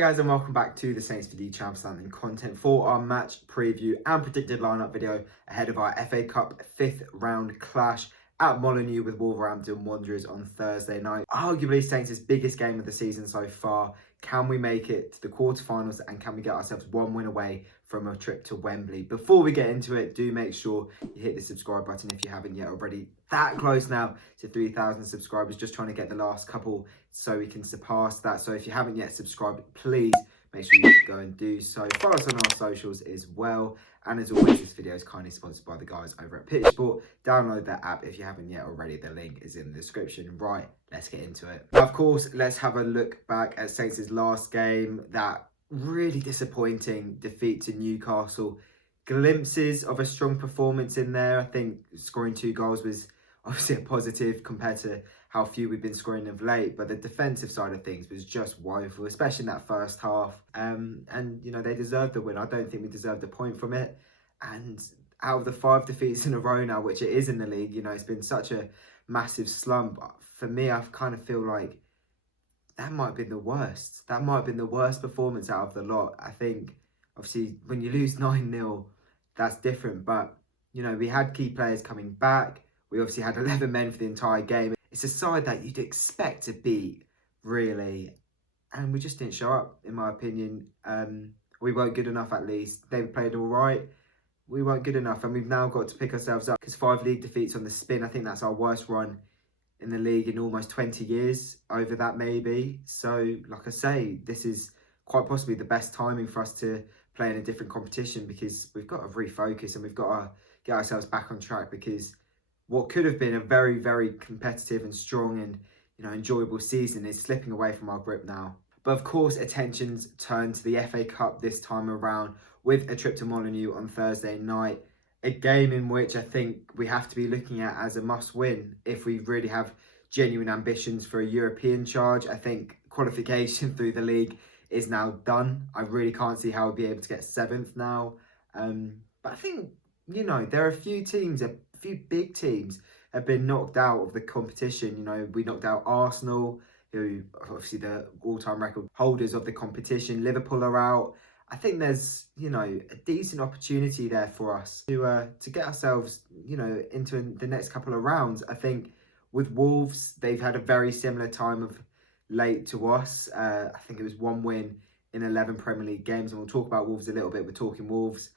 Guys, and welcome back to the Saints Video channel, Southampton content for our match preview and predicted lineup video ahead of our FA Cup 5th round clash at Molineux with Wolverhampton Wanderers on Thursday night. Arguably Saints' biggest game of the season so far. Can we make it to the quarterfinals and can we get ourselves one win away from a trip to Wembley? Before we get into it, do make sure you hit the subscribe button if you haven't yet already. That close now to 3,000 subscribers, just trying to get the last couple so we can surpass that. So if you haven't yet subscribed, please make sure you go and do so. Follow us on our socials as well. And as always, this video is kindly sponsored by the guys over at Pitch Sport. Download that app if you haven't yet already. The link is in the description. Right, let's get into it. Of course, let's have a look back at Saints' last game. That really disappointing defeat to Newcastle. Glimpses of a strong performance in there. I think scoring 2 goals was obviously a positive compared to how few we've been scoring of late, but the defensive side of things was just woeful, especially in that first half. And you know, they deserved the win. I don't think we deserved a point from it. And out of the 5 defeats in a row now, which it is in the league, you know, it's been such a massive slump. For me, I kind of feel like that might have been the worst. That might have been the worst performance out of the lot. I think, obviously, when you lose 9-0, that's different. But, you know, we had key players coming back. We obviously had 11 men for the entire game. It's a side that you'd expect to beat, really. And we just didn't show up, in my opinion. We weren't good enough, at least. They played all right. We weren't good enough. And we've now got to pick ourselves up because 5 league defeats on the spin. I think that's our worst run in the league in almost 20 years. Over that, maybe. So, like I say, this is quite possibly the best timing for us to play in a different competition because we've got to refocus and we've got to get ourselves back on track because what could have been a very, very competitive and strong and, you know, enjoyable season is slipping away from our grip now. But of course, attentions turn to the FA Cup this time around with a trip to Molineux on Thursday night. A game in which I think we have to be looking at as a must-win if we really have genuine ambitions for a European charge. I think qualification through the league is now done. I really can't see how we'll be able to get 7th now. But I think, you know, there are a few teams, a few big teams have been knocked out of the competition. You know, we knocked out Arsenal, who are obviously the all-time record holders of the competition. Liverpool are out. I think there's, you know, a decent opportunity there for us to get ourselves, you know, into the next couple of rounds. I think with Wolves, they've had a very similar time of late to us. I think it was 1 win in 11 Premier League games, and we'll talk about Wolves a little bit. We're talking Wolves,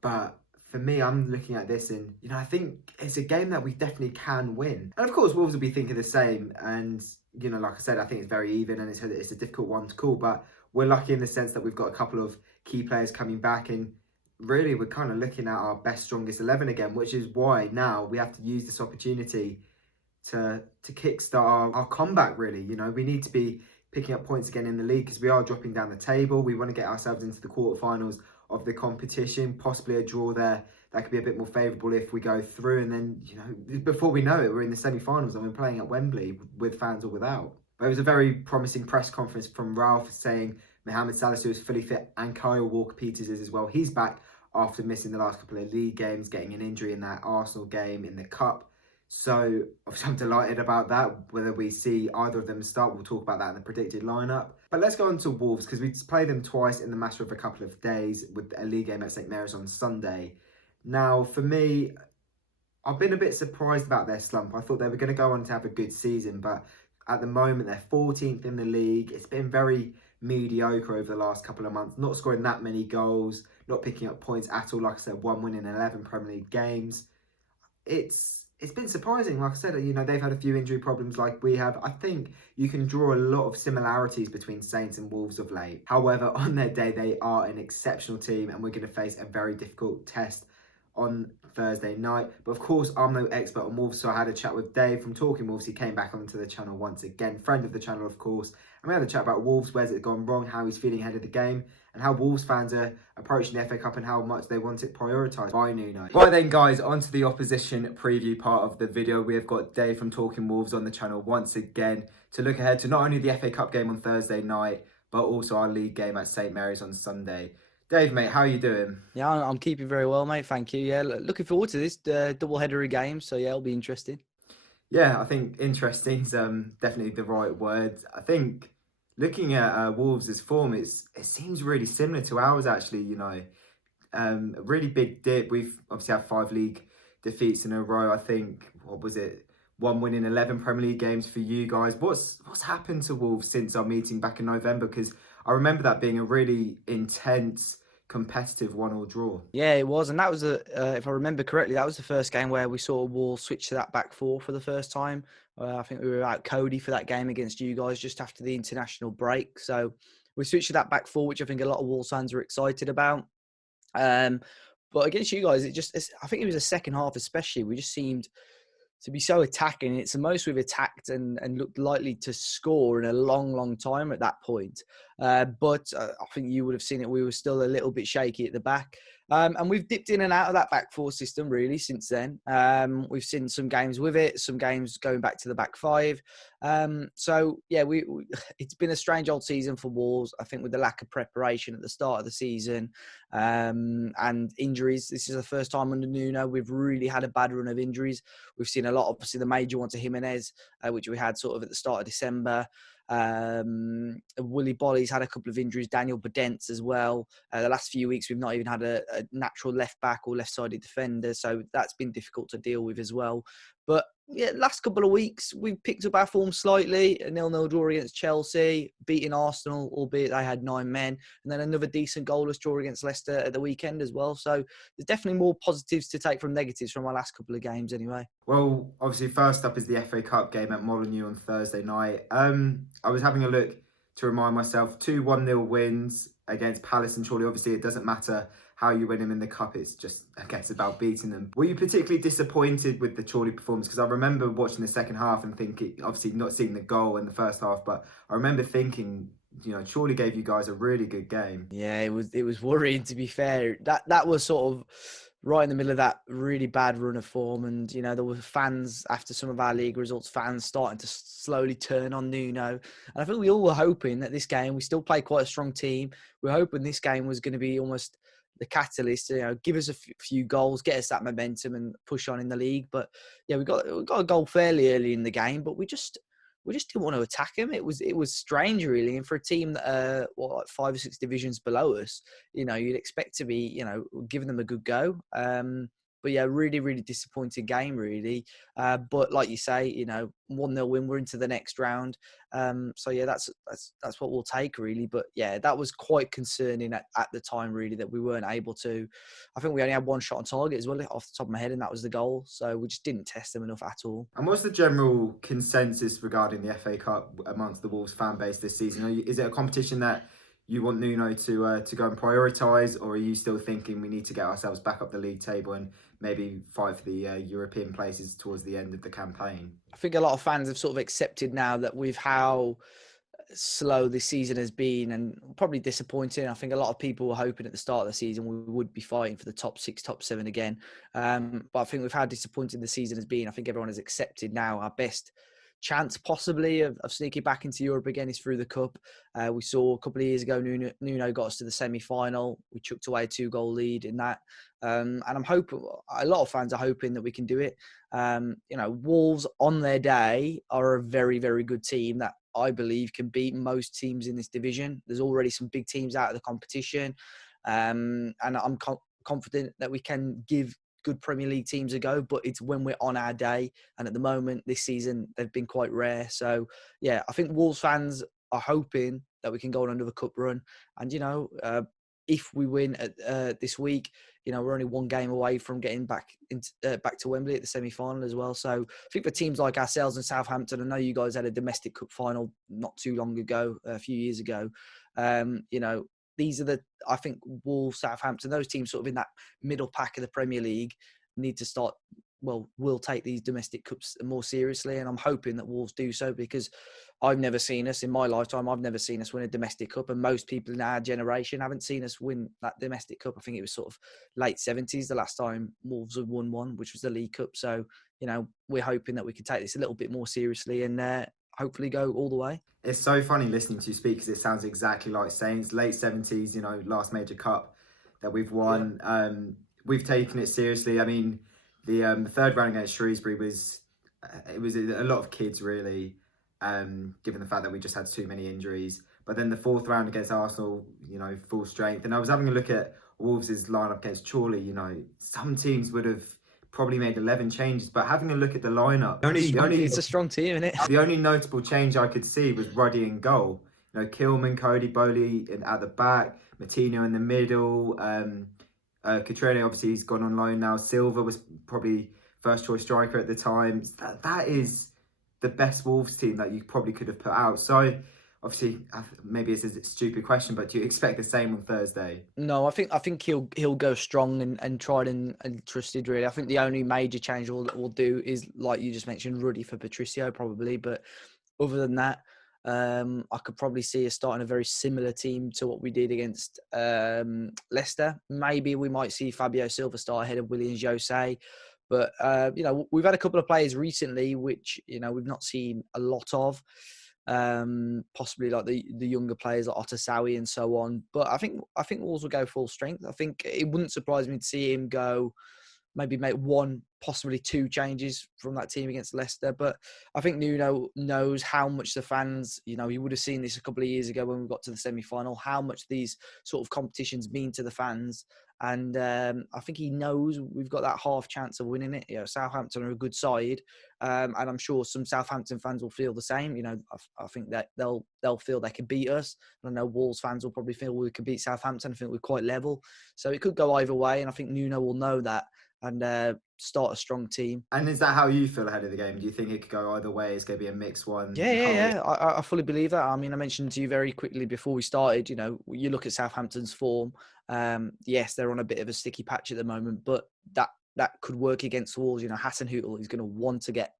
but for me, I'm looking at this and, you know, I think it's a game that we definitely can win. And of course, Wolves will be thinking the same. And, you know, like I said, I think it's very even and it's a difficult one to call. But we're lucky in the sense that we've got a couple of key players coming back. And really, we're kind of looking at our best, strongest 11 again, which is why now we have to use this opportunity to kickstart our comeback, really. You know, we need to be picking up points again in the league because we are dropping down the table. We want to get ourselves into the quarterfinals of the competition, possibly a draw there that could be a bit more favourable if we go through. And then, you know, before we know it, we're in the semi-finals and we're playing at Wembley with fans or without. But it was a very promising press conference from Ralph saying Mohamed Salah is fully fit and Kyle Walker-Peters is as well. He's back after missing the last couple of league games, getting an injury in that Arsenal game in the Cup. So obviously I'm delighted about that. Whether we see either of them start, we'll talk about that in the predicted lineup. But let's go on to Wolves because we played them twice in the matter of a couple of days with a league game at St Mary's on Sunday. Now, for me, I've been a bit surprised about their slump. I thought they were going to go on to have a good season, but at the moment they're 14th in the league. It's been very mediocre over the last couple of months, not scoring that many goals, not picking up points at all. Like I said, 1 win in 11 Premier League games. It's been surprising. Like I said, you know, they've had a few injury problems like we have. I think you can draw a lot of similarities between Saints and Wolves of late. However, on their day, they are an exceptional team and we're going to face a very difficult test on Thursday night. But of course, I'm no expert on Wolves, so I had a chat with Dave from Talking Wolves. He came back onto the channel once again, friend of the channel, of course. And we had a chat about Wolves, where's it gone wrong, how he's feeling ahead of the game, and how Wolves fans are approaching the FA Cup and how much they want it prioritised by Nuno. Right then, guys, onto the opposition preview part of the video. We have got Dave from Talking Wolves on the channel once again to look ahead to not only the FA Cup game on Thursday night, but also our league game at St Mary's on Sunday. Dave, mate, how are you doing? Yeah, I'm keeping very well, mate. Thank you. Yeah, looking forward to this double-header of games. So, yeah, it'll be interesting. Yeah, I think interesting's definitely the right word. I think Looking at Wolves' form, it seems really similar to ours actually. A really big dip. We've obviously had 5 league defeats in a row. I think what was it? One win in 11 Premier League games for you guys. What's happened to Wolves since our meeting back in November? Because I remember that being a really intense, competitive 1-1 draw. Yeah, it was, and that was if I remember correctly, that was the first game where we saw Wolves switch to that back four for the first time. I think we were out Cody for that game against you guys just after the international break. So we switched to that back four, which I think a lot of Wolves fans were excited about. Um, but against you guys, I think it was the second half especially. We just seemed to be so attacking. It's the most we've attacked and looked likely to score in a long, long time at that point. But I think you would have seen it. We were still a little bit shaky at the back. And we've dipped in and out of that back four system really since then. We've seen some games with it, some games going back to the back five. So yeah, it's been a strange old season for Wolves. I think with the lack of preparation at the start of the season and injuries. This is the first time under Nuno we've really had a bad run of injuries. We've seen a lot, obviously the major one to Jimenez, which we had sort of at the start of December. Willy Bolly's had a couple of injuries, Daniel Bedence as well. The last few weeks we've not even had a natural left back or left-sided defender, so that's been difficult to deal with as well. But yeah, last couple of weeks we've picked up our form slightly. A 0-0 draw against Chelsea, beating Arsenal, albeit they had 9 men, and then another decent goalless draw against Leicester at the weekend as well. So there's definitely more positives to take from negatives from our last couple of games anyway. Well, obviously, first up is the FA Cup game at Molineux on Thursday night. I was having a look to remind myself 2-1-0 wins against Palace and Chorley. Obviously, it doesn't matter how you win them in the cup, it's just, I guess, about beating them. Were you particularly disappointed with the Chorley performance? Because I remember watching the second half and thinking, obviously, not seeing the goal in the first half, but I remember thinking, Chorley gave you guys a really good game. Yeah, it was worrying to be fair. That was sort of right in the middle of that really bad run of form, and there were fans after some of our league results, fans starting to slowly turn on Nuno. And I think we all were hoping that this game, we still played quite a strong team. We were hoping this game was going to be almost the catalyst, give us a few goals, get us that momentum, and push on in the league. But yeah, we got a goal fairly early in the game, but we just didn't want to attack him. It was strange, really. And for a team that like 5 or 6 divisions below us, you'd expect to be, giving them a good go. But yeah, really, really disappointing game, really. But like you say, 1-0 win, we're into the next round. So yeah, that's what we'll take, really. But yeah, that was quite concerning at the time, really, that we weren't able to. I think we only had 1 shot on target as well, off the top of my head, and that was the goal. So we just didn't test them enough at all. And what's the general consensus regarding the FA Cup amongst the Wolves fan base this season? Is it a competition that you want Nuno to go and prioritise, or are you still thinking we need to get ourselves back up the league table and maybe fight for the European places towards the end of the campaign? I think a lot of fans have sort of accepted now that with how slow this season has been and probably disappointing. I think a lot of people were hoping at the start of the season we would be fighting for the top 6, top 7 again. But I think with how disappointing the season has been, I think everyone has accepted now our best chance possibly of sneaking back into Europe again is through the cup. We saw a couple of years ago Nuno got us to the semi-final. We chucked away a 2-goal lead in that. And I'm hoping, a lot of fans are hoping that we can do it. Wolves on their day are a very, very good team that I believe can beat most teams in this division. There's already some big teams out of the competition. And I'm confident that we can give good Premier League teams a go, but it's when we're on our day. And at the moment, this season, they've been quite rare. So, yeah, I think Wolves fans are hoping that we can go on another cup run. And, if we win this week, we're only 1 game away from getting back to Wembley at the semi-final as well. So I think for teams like ourselves and Southampton, I know you guys had a domestic cup final not too long ago, a few years ago. These are I think Wolves, Southampton, those teams sort of in that middle pack of the Premier League need to start, we'll take these domestic cups more seriously. And I'm hoping that Wolves do so, because I've never seen us, in my lifetime, I've never seen us win a domestic cup. And most people in our generation haven't seen us win that domestic cup. I think it was sort of late 70s, the last time Wolves had won one, which was the League Cup. So, we're hoping that we can take this a little bit more seriously and hopefully go all the way. It's so funny listening to you speak because it sounds exactly like Saints, late 70s, last major cup that we've won. Yeah. We've taken it seriously. I mean, the third round against Shrewsbury was a lot of kids, really. given the fact that we just had too many injuries. But then the fourth round against Arsenal, full strength. And I was having a look at Wolves' lineup against Chorley. Some teams would have probably made 11 changes, but having a look at the lineup, It's a strong team, isn't it? the only notable change I could see was Ruddy in goal. Kilman, Cody, Bowley at the back, Martino in the middle. Cotrone, obviously, he's gone on loan now. Silva was probably first choice striker at the time. That is the best Wolves team that you probably could have put out. So, obviously, maybe it's a stupid question, but do you expect the same on Thursday? No, I think he'll go strong and tried and trusted, really. I think the only major change we'll do is, like you just mentioned, Ruddy for Patricio probably. But other than that, I could probably see us starting a very similar team to what we did against Leicester. Maybe we might see Fabio Silva start ahead of Willian Jose. But, we've had a couple of players recently which, we've not seen a lot of. Possibly like the younger players like Otasawi and so on. But I think Wolves will go full strength. I think it wouldn't surprise me to see him go, maybe make one, possibly two changes from that team against Leicester. But I think Nuno knows how much the fans, he would have seen this a couple of years ago when we got to the semi-final, how much these sort of competitions mean to the fans. And I think he knows we've got that half chance of winning it. Southampton are a good side, and I'm sure some Southampton fans will feel the same. I think that they'll feel they can beat us. I know Wolves fans will probably feel we can beat Southampton. I think we're quite level, so it could go either way. And I think Nuno will know that and start a strong team. And is that how you feel ahead of the game? Do you think it could go either way? It's going to be a mixed one? Yeah. I fully believe that. I mean, I mentioned to you very quickly before we started, you look at Southampton's form. Yes, they're on a bit of a sticky patch at the moment, but that could work against Wolves. Hassan Hüttl is going to want to get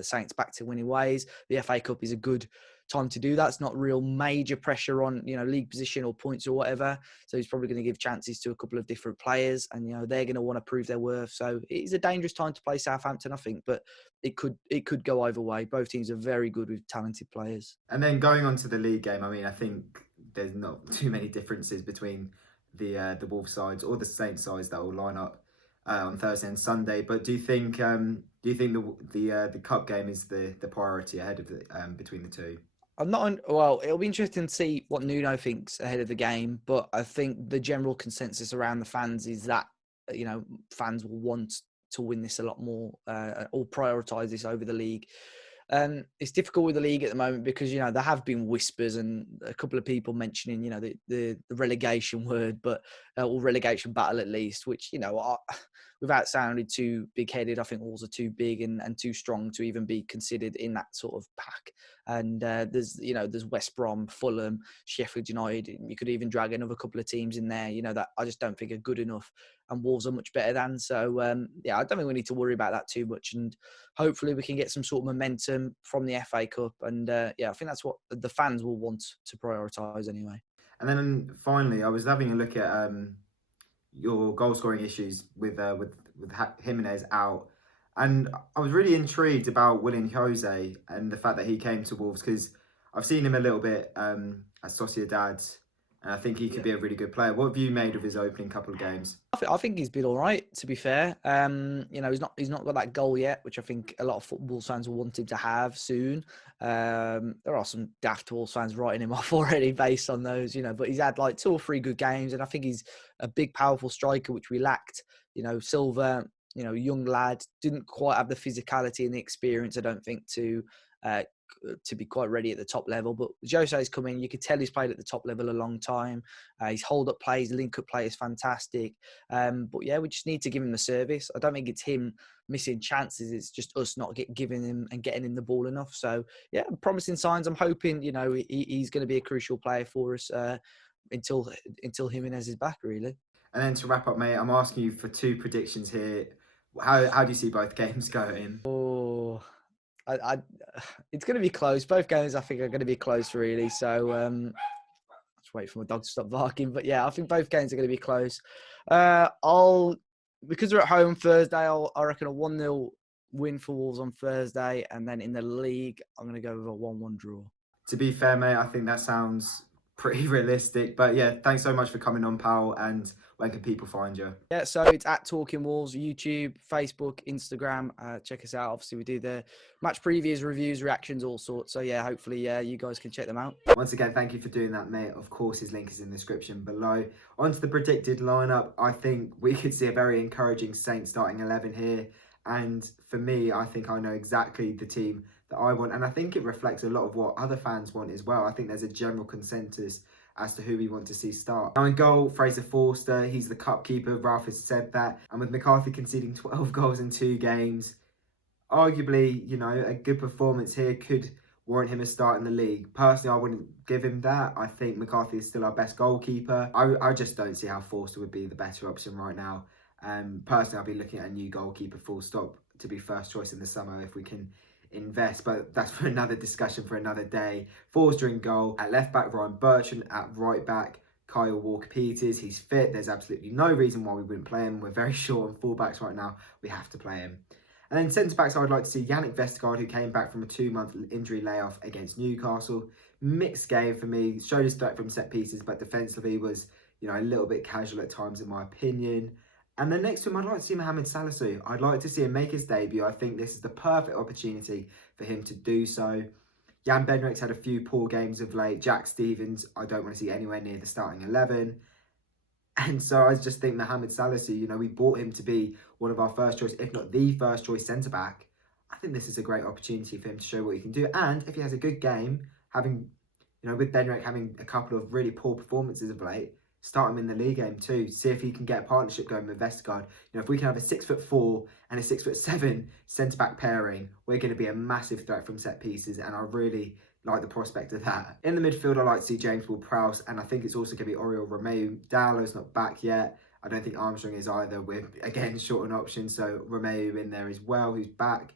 Saints back to winning ways. The FA Cup is a good time to do that. It's not real major pressure on league position or points or whatever, so he's probably going to give chances to a couple of different players, and they're going to want to prove their worth. So it is a dangerous time to play Southampton, I think, but it could go either way. Both teams are very good with talented players. And then going on to the league game, I mean, I think there's not too many differences between the Wolves sides or the Saints sides that will line up on Thursday and Sunday. But do you think the cup game is the priority ahead of the between the two? Well, it'll be interesting to see what Nuno thinks ahead of the game, but I think the general consensus around the fans is that fans will want to win this a lot more or prioritise this over the league. It's difficult with the league at the moment because there have been whispers and a couple of people mentioning the relegation word, but or relegation battle at least, which without sounding too big-headed, I think Wolves are too big and too strong to even be considered in that sort of pack. And there's West Brom, Fulham, Sheffield United. You could even drag another couple of teams in there, that I just don't think are good enough. And Wolves are much better than. So, I don't think we need to worry about that too much. And hopefully we can get some sort of momentum from the FA Cup. And, I think that's what the fans will want to prioritise anyway. And then finally, I was having a look at your goal scoring issues with Jimenez out, and I was really intrigued about Willian Jose and the fact that he came to Wolves, because I've seen him a little bit at Sociedad, and I think he could be a really good player. What have you made of his opening couple of games? I think he's been all right, to be fair. He's not got that goal yet, which I think a lot of Wolves fans will want him to have soon. There are some daft Wolves fans writing him off already based on those, but he's had like 2 or 3 good games, and I think he's a big, powerful striker, which we lacked. Silva, young lad, didn't quite have the physicality and the experience, I don't think, to be quite ready at the top level. But Jose's come in, you could tell he's played at the top level a long time. His hold-up play, his link-up play is fantastic. But yeah, we just need to give him the service. I don't think it's him missing chances. It's just us not giving him and getting him the ball enough. So yeah, promising signs. I'm hoping, he's going to be a crucial player for us until Jimenez is back, really. And then to wrap up, mate, I'm asking you for 2 predictions here. How do you see both games going? Oh, it's going to be close. Both games, I think, are going to be close, really. So just wait for my dog to stop barking. But yeah, I think both games are going to be close. Because we're at home Thursday, I reckon a 1-0 win for Wolves on Thursday, and then in the league, I'm going to go with a 1-1 draw. To be fair, mate, I think that sounds pretty realistic. But yeah, thanks so much for coming on, pal. And where can people find you? Yeah, so it's at Talking Walls, YouTube, Facebook, Instagram. Check us out. Obviously, we do the match previews, reviews, reactions, all sorts. So yeah, hopefully you guys can check them out. Once again, thank you for doing that, mate. Of course, his link is in the description below. On to the predicted lineup. I think we could see a very encouraging Saints starting 11 here. And for me, I think I know exactly the team that I want. And I think it reflects a lot of what other fans want as well. I think there's a general consensus as to who we want to see start. Now in goal, Fraser Forster, he's the cup keeper. Ralph has said that. And with McCarthy conceding 12 goals in 2 games, arguably, you know, a good performance here could warrant him a start in the league. Personally, I wouldn't give him that. I think McCarthy is still our best goalkeeper. I just don't see how Forster would be the better option right now. Personally, I'll be looking at a new goalkeeper full stop to be first choice in the summer if we can invest, but that's for another discussion for another day. Forster in goal. At left back, Ryan Bertrand. At right back, Kyle Walker-Peters. He's fit. There's absolutely no reason why we wouldn't play him. We're very short on full-backs right now. We have to play him. And then centre-backs, I would like to see Yannick Vestergaard, who came back from a 2-month injury layoff against Newcastle. Mixed game for me. Showed his threat from set pieces, but defensively was, you know, a little bit casual at times in my opinion. And then next to him, I'd like to see Mohamed Salisu. I'd like to see him make his debut. I think this is the perfect opportunity for him to do so. Jan Bednarek's had a few poor games of late. Jack Stevens, I don't want to see anywhere near the starting 11. And so I just think Mohamed Salisu, you know, we bought him to be one of our first choice, if not the first choice centre-back. I think this is a great opportunity for him to show what he can do. And if he has a good game, having, you know, with Bednarek having a couple of really poor performances of late, start him in the league game too. See if he can get a partnership going with Vestergaard. You know, if we can have a 6'4" and a 6'7" centre-back pairing, we're going to be a massive threat from set pieces. And I really like the prospect of that. In the midfield, I like to see James Ward-Prowse, and I think it's also going to be Oriol Romeu. Dallow's not back yet. I don't think Armstrong is either. We're, again, short on options, so Romeu in there as well, who's back.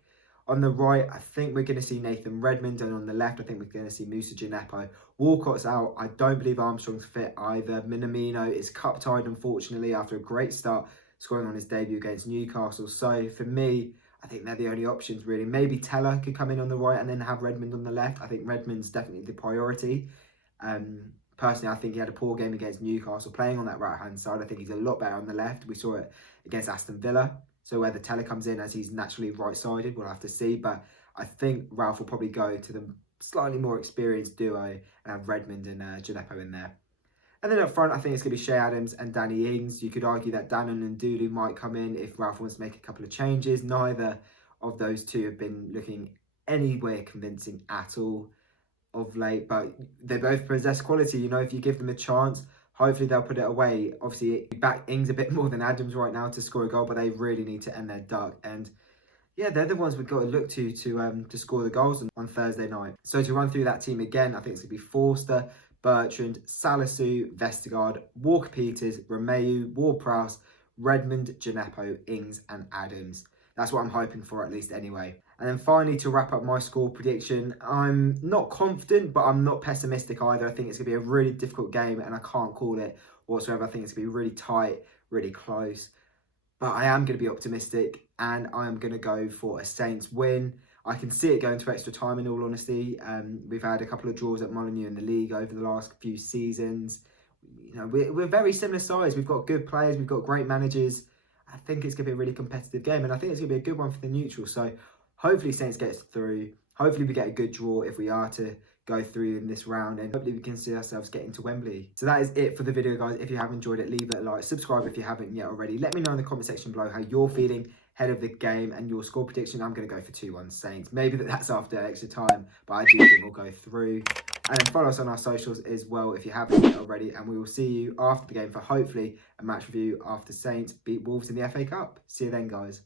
On the right, I think we're going to see Nathan Redmond, and on the left, I think we're going to see Moussa Djenepo. Walcott's out. I don't believe Armstrong's fit either. Minamino is cup-tied, unfortunately, after a great start, scoring on his debut against Newcastle. So, for me, I think they're the only options, really. Maybe Teller could come in on the right and then have Redmond on the left. I think Redmond's definitely the priority. Personally, I think he had a poor game against Newcastle, playing on that right-hand side. I think he's a lot better on the left. We saw it against Aston Villa. So whether Teller comes in as he's naturally right-sided, we'll have to see. But I think Ralph will probably go to the slightly more experienced duo and have Redmond and Djenepo in there. And then up front, I think it's going to be Shea Adams and Danny Ings. You could argue that Dannon and Dooley might come in if Ralph wants to make a couple of changes. Neither of those two have been looking anywhere convincing at all of late, but they both possess quality. You know, if you give them a chance, hopefully they'll put it away. Obviously, you back Ings a bit more than Adams right now to score a goal, but they really need to end their duck. And yeah, they're the ones we've got to look to score the goals on Thursday night. So to run through that team again, I think it's going to be Forster, Bertrand, Salisu, Vestergaard, Walker-Peters, Romeu, Ward-Prowse, Redmond, Djenepo, Ings and Adams. That's what I'm hoping for, at least anyway. And then finally, to wrap up my score prediction, I'm not confident, but I'm not pessimistic either. I think it's going to be a really difficult game, and I can't call it whatsoever. I think it's going to be really tight, really close. But I am going to be optimistic, and I am going to go for a Saints win. I can see it going to extra time, in all honesty. We've had a couple of draws at Molineux in the league over the last few seasons. You know, we're very similar size. We've got good players. We've got great managers. I think it's going to be a really competitive game, and I think it's going to be a good one for the neutral. So hopefully Saints gets through. Hopefully we get a good draw if we are to go through in this round, and hopefully we can see ourselves getting to Wembley. So that is it for the video, guys. If you have enjoyed it, leave it a like, subscribe if you haven't yet already. Let me know in the comment section below how you're feeling ahead of the game and your score prediction. I'm going to go for 2-1 Saints. Maybe that's after extra time, but I do think we'll go through. And then follow us on our socials as well if you haven't yet already, and we will see you after the game for hopefully a match review after Saints beat Wolves in the FA Cup. See you then, guys.